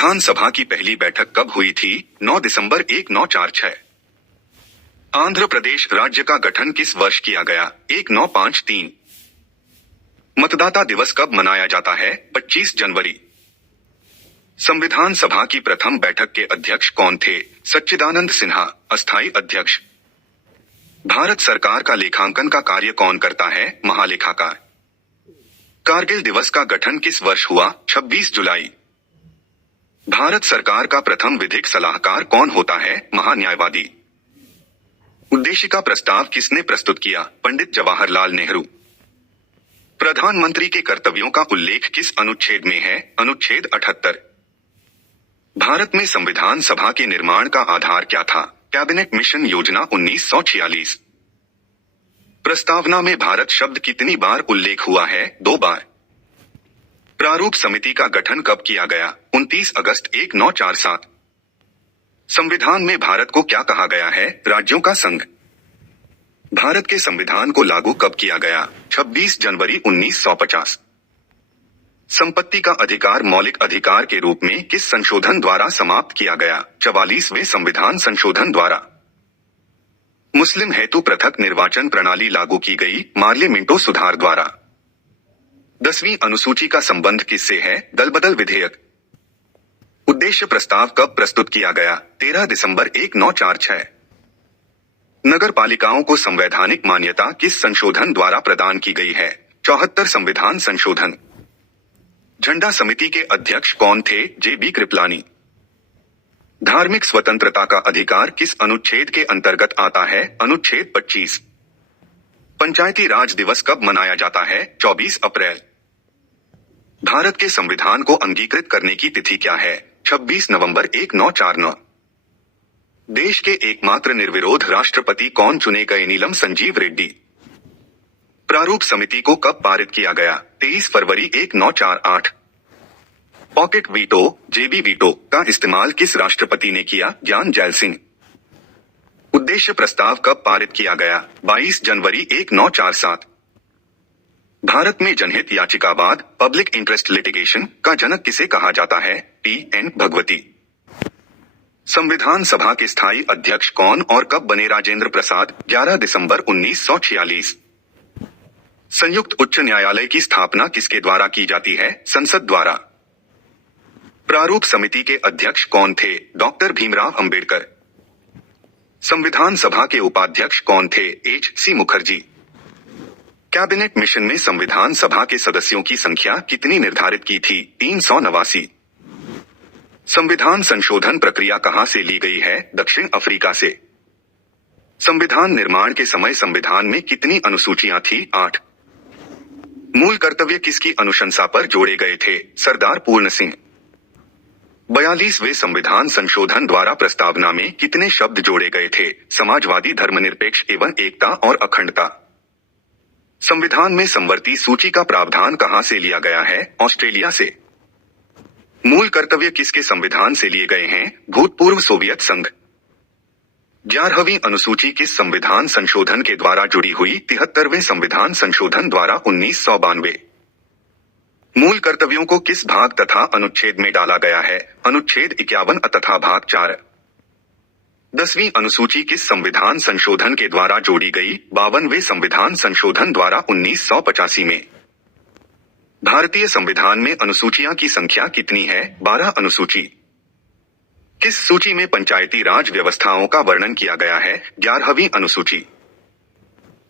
संविधान सभा की पहली बैठक कब हुई थी? 9 दिसंबर 1946। आंध्र प्रदेश राज्य का गठन किस वर्ष किया गया? 1953। मतदाता दिवस कब मनाया जाता है? 25 जनवरी। संविधान सभा की प्रथम बैठक के अध्यक्ष कौन थे? सच्चिदानंद सिन्हा, अस्थायी अध्यक्ष। भारत सरकार का लेखांकन का कार्य कौन करता है? महालेखाकार। कारगिल दिवस का गठन किस वर्ष हुआ? 26 जुलाई। भारत सरकार का प्रथम विधिक सलाहकार कौन होता है? महान्यायवादी। उद्देशिका प्रस्ताव किसने प्रस्तुत किया? पंडित जवाहरलाल नेहरू। प्रधानमंत्री के कर्तव्यों का उल्लेख किस अनुच्छेद में है? अनुच्छेद 78। भारत में संविधान सभा के निर्माण का आधार क्या था? कैबिनेट मिशन योजना 1946। प्रस्तावना में भारत शब्द कितनी बार उल्लेख हुआ है? 2 बार। प्रारूप समिति का गठन कब किया गया? 29 अगस्त 1947। संविधान में भारत को क्या कहा गया है? राज्यों का संघ। भारत के संविधान को लागू कब किया गया? 26 जनवरी 1950। संपत्ति का अधिकार मौलिक अधिकार के रूप में किस संशोधन द्वारा समाप्त किया गया? 44वें संविधान संशोधन द्वारा। मुस्लिम हेतु पृथक निर्वाचन प्रणाली लागू की गई? मार्ले मिंटो सुधार द्वारा। 10वीं अनुसूची का संबंध किससे है? दलबदल विधेयक। उद्देश्य प्रस्ताव कब प्रस्तुत किया गया? 13 दिसंबर 1946। नगर पालिकाओं को संवैधानिक मान्यता किस संशोधन द्वारा प्रदान की गई है? 74 संविधान संशोधन। झंडा समिति के अध्यक्ष कौन थे? जे.बी. कृपलानी। धार्मिक स्वतंत्रता का अधिकार किस अनुच्छेद के अंतर्गत आता है? अनुच्छेद 25। पंचायती राज दिवस कब मनाया जाता है? 24 अप्रैल। भारत के संविधान को अंगीकृत करने की तिथि क्या है? 26 नवंबर 1949। देश के एकमात्र निर्विरोध राष्ट्रपति कौन चुने गए? नीलम संजीव रेड्डी। प्रारूप समिति को कब पारित किया गया? 23 फरवरी 1948। पॉकेट वीटो, जेबी वीटो का इस्तेमाल किस राष्ट्रपति ने किया? ज्ञान जैल सिंह। उद्देश्य प्रस्ताव कब पारित किया गया? 22 जनवरी 1947। भारत में जनहित याचिकावाद पब्लिक इंटरेस्ट लिटिगेशन का जनक किसे कहा जाता है? टी.एन. भगवती। संविधान सभा के स्थायी अध्यक्ष कौन और कब बने? राजेंद्र प्रसाद, 11 दिसंबर 1946। संयुक्त उच्च न्यायालय की स्थापना किसके द्वारा की जाती है? संसद द्वारा। प्रारूप समिति के अध्यक्ष कौन थे? डॉक्टर भीमराव अंबेडकर। संविधान सभा के उपाध्यक्ष कौन थे? एच.सी. मुखर्जी। कैबिनेट मिशन में संविधान सभा के सदस्यों की संख्या कितनी निर्धारित की थी? 389। संविधान संशोधन प्रक्रिया कहां से ली गई है? दक्षिण अफ्रीका से। संविधान निर्माण के समय संविधान में कितनी अनुसूचियां थी? 8। मूल कर्तव्य किसकी अनुशंसा पर जोड़े गए थे? सरदार पूर्ण सिंह। 42वें संविधान संशोधन द्वारा प्रस्तावना में कितने शब्द जोड़े गए थे? समाजवादी, धर्मनिरपेक्ष एवं एकता और अखंडता। संविधान में समवर्ती सूची का प्रावधान कहां से लिया गया है? ऑस्ट्रेलिया से। मूल कर्तव्य किसके संविधान से लिए गए हैं? भूतपूर्व सोवियत संघ। 11वीं अनुसूची किस संविधान संशोधन के द्वारा जुड़ी हुई? 73वें संविधान संशोधन द्वारा 1992। मूल कर्तव्यों को किस भाग तथा अनुच्छेद में डाला गया है? अनुच्छेद 51 तथा भाग 4। 10वीं अनुसूची किस संविधान संशोधन के द्वारा जोड़ी गई? 52वें संविधान संशोधन द्वारा 1985 में। भारतीय संविधान में अनुसूचियां की संख्या कितनी है? 12 अनुसूची। किस सूची में पंचायती राज व्यवस्थाओं का वर्णन किया गया है? 11वीं अनुसूची।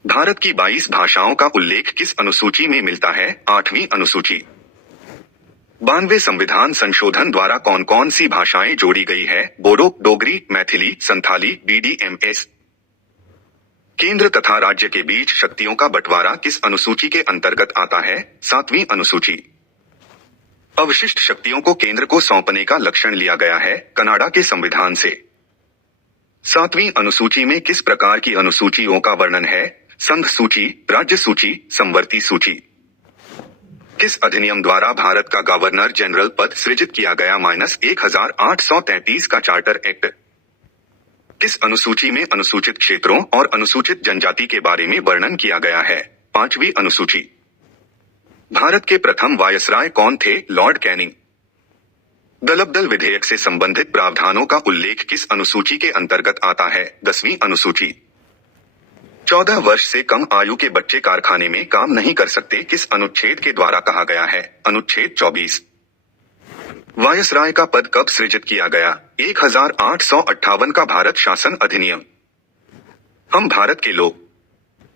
भारत की 22 भाषाओं का उल्लेख किस अनुसूची में मिलता है? 8वीं अनुसूची। 92वें संविधान संशोधन द्वारा कौन कौन सी भाषाएं जोड़ी गई है? बोडो, डोगरी, मैथिली, संथाली, BDMS। केंद्र तथा राज्य के बीच शक्तियों का बंटवारा किस अनुसूची के अंतर्गत आता है? 7वीं अनुसूची। अवशिष्ट शक्तियों को केंद्र को सौंपने का लक्षण लिया गया है? कनाडा के संविधान से। 7वीं अनुसूची में किस प्रकार की अनुसूचियों का वर्णन है? संघ सूची, राज्य सूची, समवर्ती सूची। किस अधिनियम द्वारा भारत का गवर्नर जनरल पद सृजित किया गया? -1833 का चार्टर एक्ट। किस अनुसूची में अनुसूचित क्षेत्रों और अनुसूचित जनजाति के बारे में वर्णन किया गया है? 5वीं अनुसूची। भारत के प्रथम वायसराय कौन थे? Lord Canning. दलबदल विधेयक से संबंधित प्रावधानों का उल्लेख किस अनुसूची के अंतर्गत आता है? 10वीं अनुसूची। 14 वर्ष से कम आयु के बच्चे कारखाने में काम नहीं कर सकते किस अनुच्छेद के द्वारा कहा गया है? अनुच्छेद 24। वायसराय का पद कब सृजित किया गया? 1858 का भारत शासन अधिनियम। हम भारत के लोग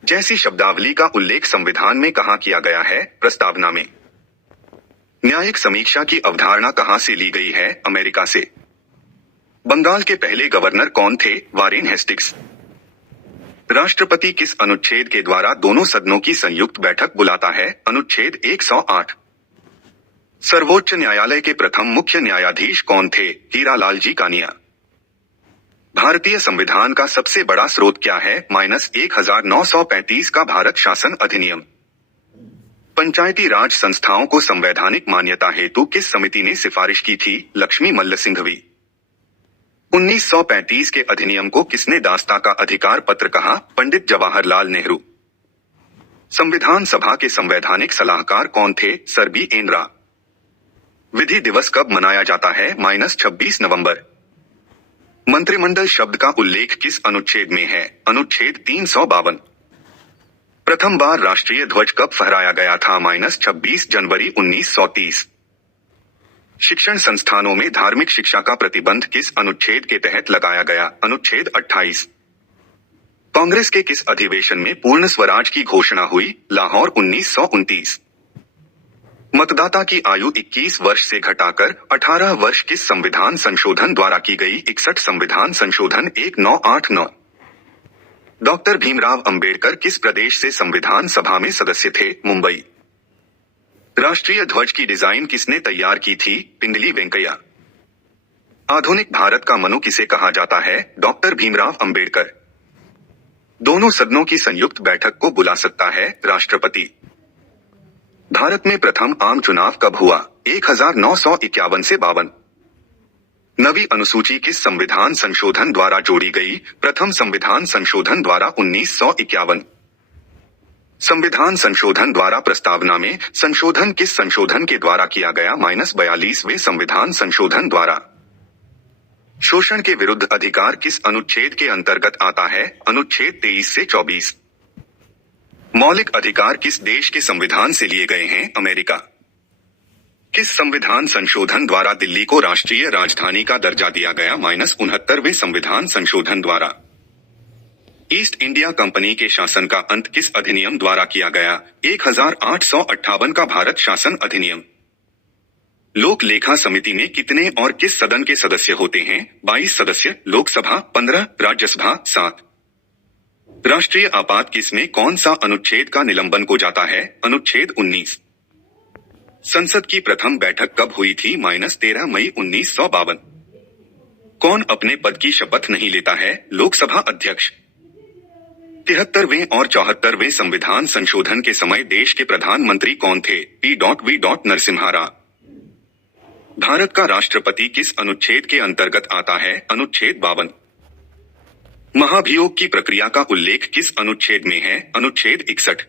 जैसी शब्दावली का उल्लेख संविधान में कहाँ किया गया है? प्रस्तावना में। न्यायिक समीक्षा की अवधारणा कहाँ से ली गई है? अमेरिका से। बंगाल के पहले गवर्नर कौन थे? Warren Hastings. राष्ट्रपति किस अनुच्छेद के द्वारा दोनों सदनों की संयुक्त बैठक बुलाता है? अनुच्छेद 108। सर्वोच्च न्यायालय के प्रथम मुख्य न्यायाधीश कौन थे? हीरालाल जी कानिया। भारतीय संविधान का सबसे बड़ा स्रोत क्या है? -1935 का भारत शासन अधिनियम। पंचायती राज संस्थाओं को संवैधानिक मान्यता हेतु किस समिति ने सिफारिश की थी? लक्ष्मी मल्ल सिंघवी। 1935 के अधिनियम को किसने दास्ता का अधिकार पत्र कहा? पंडित जवाहरलाल नेहरू। संविधान सभा के संवैधानिक सलाहकार कौन थे? सर बी एन रा। विधि दिवस कब मनाया जाता है? -26 नवंबर। मंत्रिमंडल शब्द का उल्लेख किस अनुच्छेद में है? अनुच्छेद 352। प्रथम बार राष्ट्रीय ध्वज कब फहराया गया था? -26 जनवरी 1930। शिक्षण संस्थानों में धार्मिक शिक्षा का प्रतिबंध किस अनुच्छेद के तहत लगाया गया? अनुच्छेद 28। कांग्रेस के किस अधिवेशन में पूर्ण स्वराज की घोषणा हुई? लाहौर 1929। मतदाता की आयु 21 वर्ष से घटाकर 18 वर्ष किस संविधान संशोधन द्वारा की गई? 61 संविधान संशोधन 1989। डॉक्टर भीमराव अंबेडकर किस प्रदेश से संविधान सभा में सदस्य थे? मुंबई। राष्ट्रीय ध्वज की डिजाइन किसने तैयार की थी? पिंगली वेंकैया। आधुनिक भारत का मनु किसे कहा जाता है? डॉक्टर भीमराव अंबेडकर। दोनों सदनों की संयुक्त बैठक को बुला सकता है राष्ट्रपति। भारत में प्रथम आम चुनाव कब हुआ? 1951 से 52। नवी अनुसूची किस संविधान संशोधन द्वारा जोड़ी गई? प्रथम संविधान संशोधन द्वारा 1951। संविधान संशोधन द्वारा प्रस्तावना में संशोधन किस संशोधन के द्वारा किया गया? -42वें संविधान संशोधन द्वारा। शोषण के विरुद्ध अधिकार किस अनुच्छेद के अंतर्गत आता है? अनुच्छेद 23 से 24। मौलिक अधिकार किस देश के संविधान से लिए गए हैं? अमेरिका। किस संविधान संशोधन द्वारा दिल्ली को राष्ट्रीय राजधानी का दर्जा दिया गया? -69वें संविधान संशोधन द्वारा। ईस्ट इंडिया कंपनी के शासन का अंत किस अधिनियम द्वारा किया गया? 1858 का भारत शासन अधिनियम। लोक लेखा समिति में कितने और किस सदन के सदस्य होते हैं? 22 सदस्य। लोकसभा 15, राज्यसभा 7। राष्ट्रीय आपात किस में कौन सा अनुच्छेद का निलंबन को जाता है? अनुच्छेद 19। संसद की प्रथम बैठक कब हुई थी? -13 मई 1952। कौन अपने पद की शपथ नहीं लेता है? लोकसभा अध्यक्ष। 73वें और 74वें संविधान संशोधन के समय देश के प्रधानमंत्री कौन थे? P.V. नरसिम्हा राव। भारत का राष्ट्रपति किस अनुच्छेद के अंतर्गत आता है? अनुच्छेद 52। महाभियोग की प्रक्रिया का उल्लेख किस अनुच्छेद में है? अनुच्छेद 61।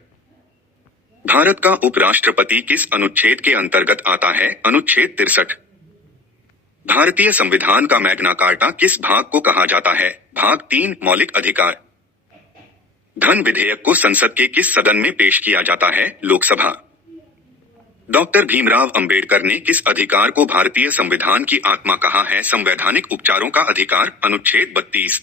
भारत का उपराष्ट्रपति किस अनुच्छेद के अंतर्गत आता है? अनुच्छेद 63। भारतीय संविधान का मैग्ना कार्टा किस भाग को कहा जाता है? भाग 3, मौलिक अधिकार। धन विधेयक को संसद के किस सदन में पेश किया जाता है? लोकसभा। डॉक्टर भीमराव अंबेडकर ने किस अधिकार को भारतीय संविधान की आत्मा कहा है? संवैधानिक उपचारों का अधिकार। अनुच्छेद 32।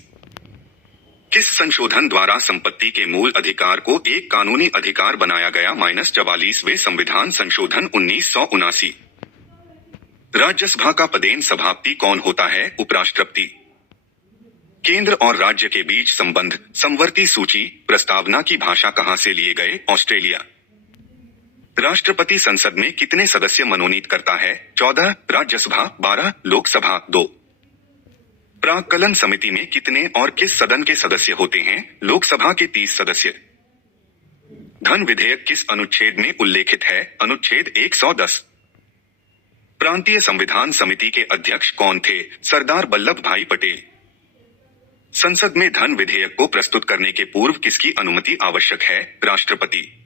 किस संशोधन द्वारा संपत्ति के मूल अधिकार को एक कानूनी अधिकार बनाया गया? -44वें संविधान संशोधन 1979। राज्यसभा का पदेन सभापति कौन होता है? उपराष्ट्रपति। केंद्र और राज्य के बीच संबंध, समवर्ती सूची, प्रस्तावना की भाषा कहां से लिए गए? ऑस्ट्रेलिया। राष्ट्रपति संसद में कितने सदस्य मनोनीत करता है? 14, राज्यसभा 12, लोकसभा 2। प्राक्कलन समिति में कितने और किस सदन के सदस्य होते हैं? लोकसभा के 30 सदस्य। धन विधेयक किस अनुच्छेद में उल्लेखित है? अनुच्छेद 110। प्रांतीय संविधान समिति के अध्यक्ष कौन थे? सरदार वल्लभ भाई पटेल। संसद में धन विधेयक को प्रस्तुत करने के पूर्व किसकी अनुमति आवश्यक है? राष्ट्रपति।